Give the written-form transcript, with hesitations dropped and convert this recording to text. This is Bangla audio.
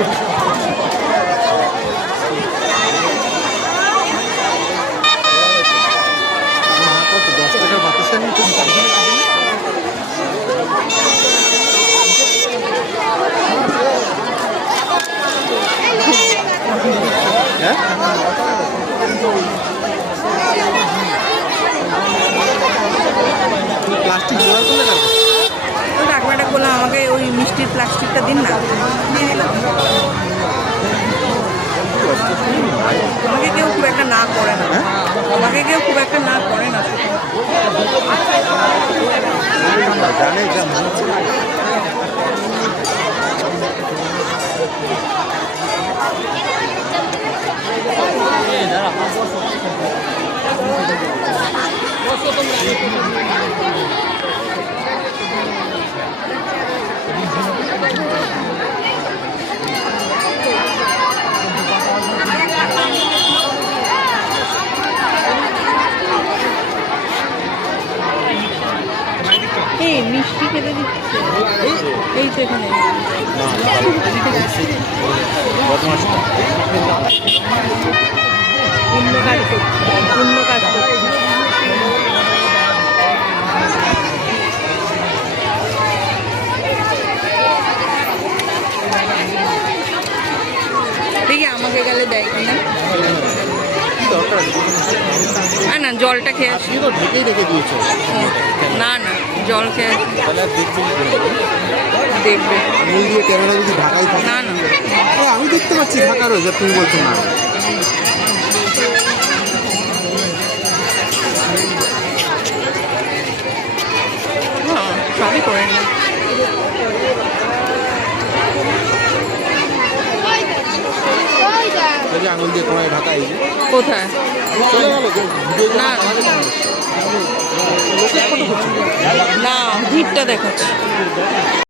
10 টাকার বাতাসা নিতে প্লাস্টিক জোড়া করলে না ওই কাকমাটা বললাম আমাকে ওই মিষ্টির প্লাস্টিকটা দিন না, দিয়ে দিলাম। আমাকে কেউ খুব একটা না করে না, আমাকে কেউ খুব একটা না করে না। জানে এই মিষ্টি খেতে দিচ্ছে এই তো এখানে। অন্য কাজ করছে, অন্য কাজ করছে। দেখি আমাকে গেলে দেয় কিনা। না জলটা খেয়ে আসি। তো ঢেকেই রেখে দিয়েছো। না না জল খেয়ে আসি। দেখবে নীল দিয়ে ক্যামেরা যদি ঢাকাই থাকে। না না আমি দেখতে পাচ্ছি ঢাকা রয়েছে, তুমি বলছো না। হ্যাঁ সবই করে নি। আঙুল দিয়ে তোমায় ঢাকাই কোথায় চলে গেল না না ভিড়টা দেখাচ্ছে।